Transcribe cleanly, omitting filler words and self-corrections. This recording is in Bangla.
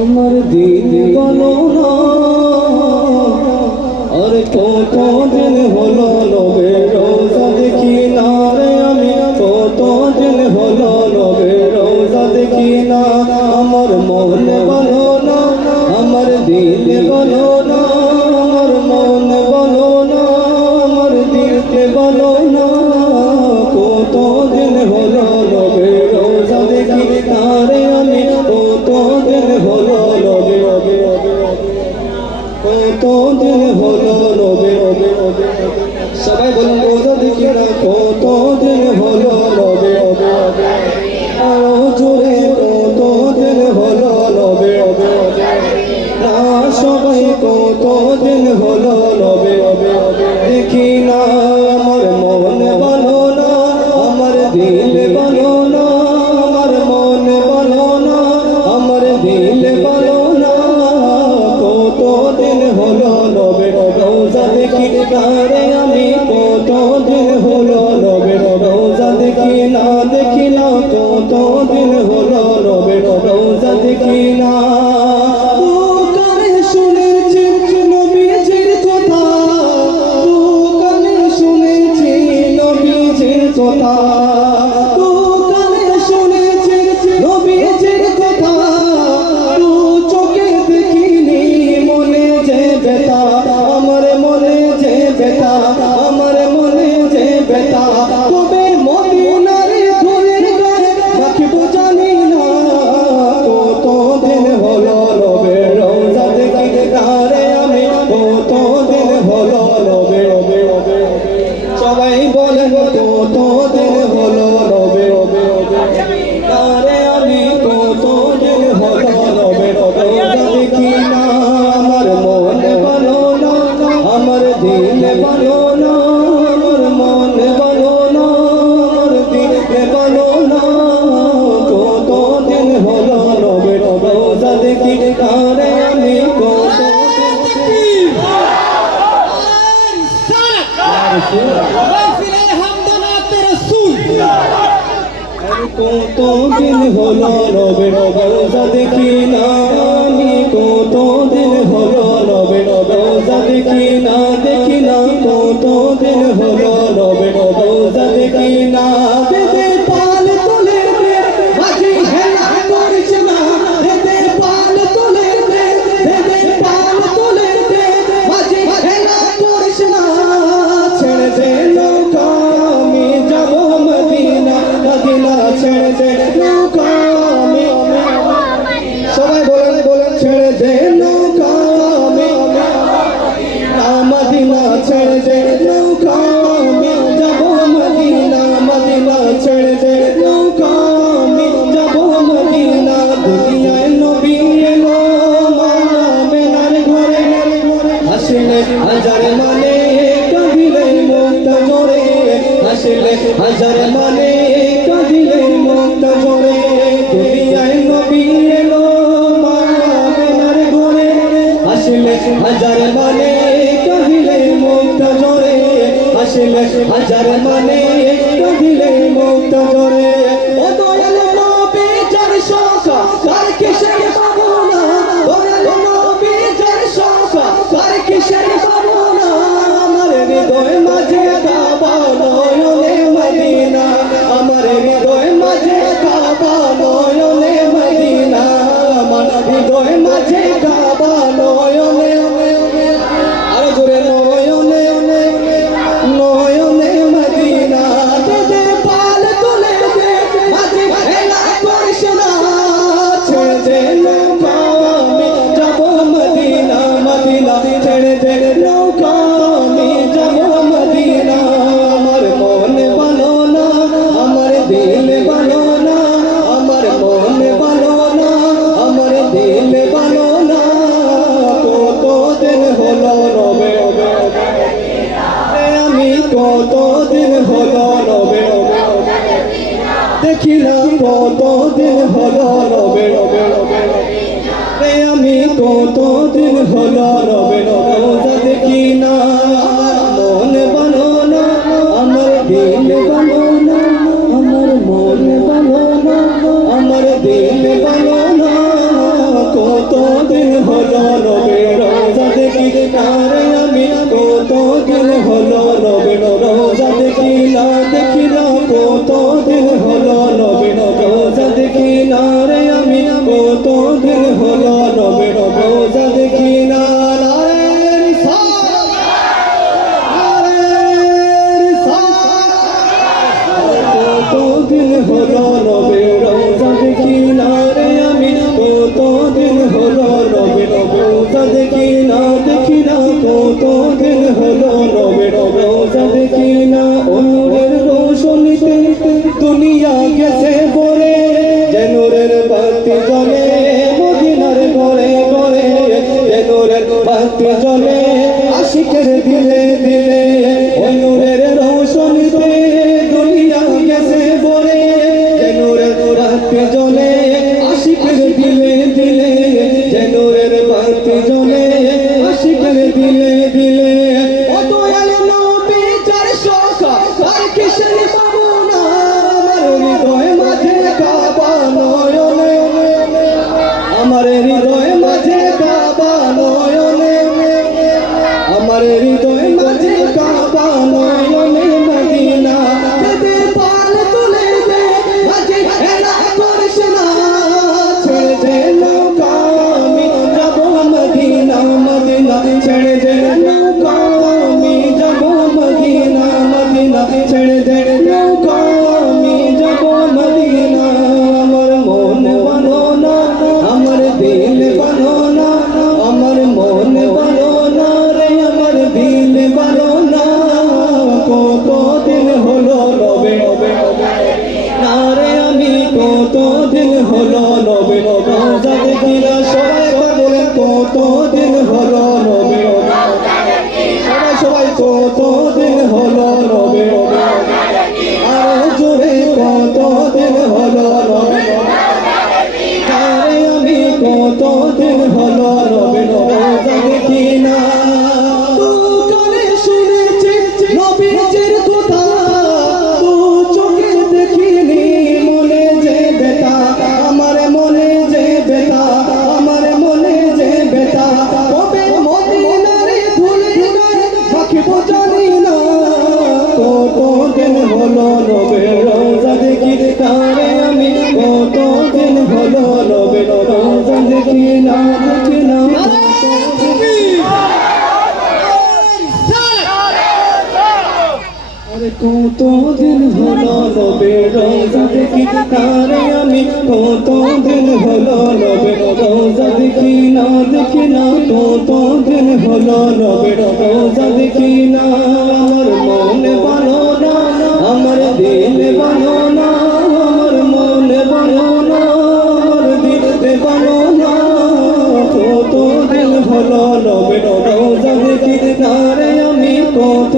আমার দিন বলো না আর কত দিন হলো নবে রোজা দেখি না রে আমি কত দিন হলো নবে রোজা দেখি না আমার মন বলো না আমার দিন বলো না আমার মন বলো না আমার দিন বলো না কত দিন হলো নবে রোজা দেখি না রে আমি কত দিন হলো নবে কত দিন হলো নবে সবাই বলুন রোজা দেখি না কত দিন হলো নবে আরো জোরে কত দিন হলো নবে না সবাই কত দিন হলো নবে দেখি না আমার মন বলো না আমার দিল বলো না আমার মন বলো না আমার দিল বলো না কত দিন হলো নবে রোজা দেখি না রে আমি কত দিন হলো নবে রোজা দেখি না কত দিন হলো নবে রোজা দেখি না কথা তু কানে শুনেছি নবীজির কথা তু চোখে দেখিনি মনে যে ব্যথা আমার মনে যে ব্যথা আমার মনে যে ব্যথা তবে মদিনার ধুলির গায়ে রাখবো জানি না কত দিন হলো নবে রোজা দেখি না রে আমি কত দিন হলো নবে সবাই বলেন কত দিন হলো নবে আরে আমি কত দিন হলো নবে রোজা দেখি না আমার মন বলো না আমার দিল বলো না আমার মন বলো না আমার দিল বলো না কত দিন হলো নবে রোজা দেখি না রে আমি কত কত দিন হলো নবে রোজা দেখি না আমি কত দিন হলো নবে রোজা দেখি না কত দিন হলো নবে রোজা দেখি না দেদে পাল তোলে দে বাজি হেলা করিস না দেদে পাল তোলে দে দেদে পাল তোলে দে বাজি হেলা করিস না ছেড়ে দে নৌকা আমি যাব মদিনা মদিনা ছেড়ে দে নৌকা আমি সবাই বলেন ছেড়ে দে নৌকা আমি মদিনা ছেড়ে দে নৌকা আমি যাব মদিনা মদিনা ছেড়ে দে নৌকা আমি যাব মদিনা দুনিয়ায় নবী এলো মেনার ঘরে হাসিলে হাজার মানে কাঁদিলে মুক্তা জোরে হাসিলে হাজার মানে কাঁদিলে মুক্তা জোরে দুনিয়ায় নবী এলো মেনার ঘরে হাসিলে হাজার মানে কাঁদিলে মুক্তা জোরে হাসিলে হাজার মানে কাঁদিলে মুক্তা জোরে ও দয়াল নবী যার সংখ্যা কার কিসের পাবো না দয়াল নবী যার সংখ্যা কার কিসের পাবো না আমার হৃদয় মাঝে কাবা নয়নে মদিনা আমার হৃদয় মাঝে কাবা নয়নে মদিনা আমার হৃদয় মাঝে কাবা নয়নে আরো জোরে নয়নে নয়নে মদিনা দেদে পাল তোলে দে মাঝে হেলা করিস না ছেড়ে দে নৌকা আমি যাব মদিনা মদিনা ছেড়ে দে নৌকা আমি যাব মদিনা আমার মন বলো না আমার দিল বলো না আমার মন বলো না আমার দিল বলো না কত দিন হলো নবে আমি কত দিন হলো নবে দেখি না কত দিন হলো নবে আমি কত দিন হলো নবে রোজা দেখি না মন বলো না আমার দিল বলো না আমার মন বলো না আমার দিল ভালো না কতদিন হলো নবীর রওজা দেখি না রে আমি কতদিন হলো নবীর রওজা দেখি না কতদিন হলো নবীর রওজা দেখি না রে আমি কতদিন হলো নবীর রওজা দেখি না কতদিন হলো নবীর রওজা দেখি না রে আমি কতদিন হলো নবীর রওজা দেখি না কতদিন হলো নবীর রওজা দেখি না নূরের রোশনীতে দুনিয়া গেছে ভরে যে নূরের বাতি জ্বলে মদিনার ঘরে ঘরে যে নূরের বাতি জ্বলে আশিকের দিলে দিলে ওই নূরের রোশনীতে দুনিয়া গেছে ভরে যে নূরের বাতি জ্বলে আশিকের দিলে দিলে যে নূরের বাতি জ্বলে আশিকের দিলে দিলে ও দয়াল নবী যার শাখা আর কিসের পাবো না আমার হৃদয় মাঝে কাবা নয়নে আমার হৃদয় মাঝে কাবা নয়নে আমার হৃদয় মাঝে কাবা নয়নে মদিনা দে পাল তুলে দে মাঝে এলা করিস না ছেড়ে দে নৌকা আমি যাব মদিনা মদিনা ছেড়ে দে নৌকা আমি যাব মদিনা মদিনা ছেড়ে দে নৌকা আমি যাব মদিনা আমার মন বানো না আমার দিল বানো না আমার মন বানো না রে আমার দিল বানো না কতদিন হলো নবে না রে আমি কতদিন হলো নবে রওজা দেখি না সবাই একবার বলেন কতদিন হলো নবে সবাই কতদিন হলো নবে আরো জোরে কতদিন হলো নবে আরে আমি কতদিন হলো নবে রওজা দেখি না তু কানে শুনেছি নবীজির কথা তু চোখে দেখিনি মনে যে বেতা আমার মনে যে বেতা আমার মনে যে বেতা কবে মদিনারে ভুলে গেলে রাখিব জানি না কতদিন হলো নবে রওজা দেখি তারে আমি কতদিন হলো নবে রওজা দেখি না কতদিন হলো নবে রওজা দেখি তারে আমি কতদিন হলো নবে রওজা দেখি না কতদিন হলো নবে রওজা দেখি না আমার মন বানো না আমার দিল বানো না আমার মন বানো না আমার দিল বানো না কতদিন হলো নবে রওজা দেখি তারে আমি কত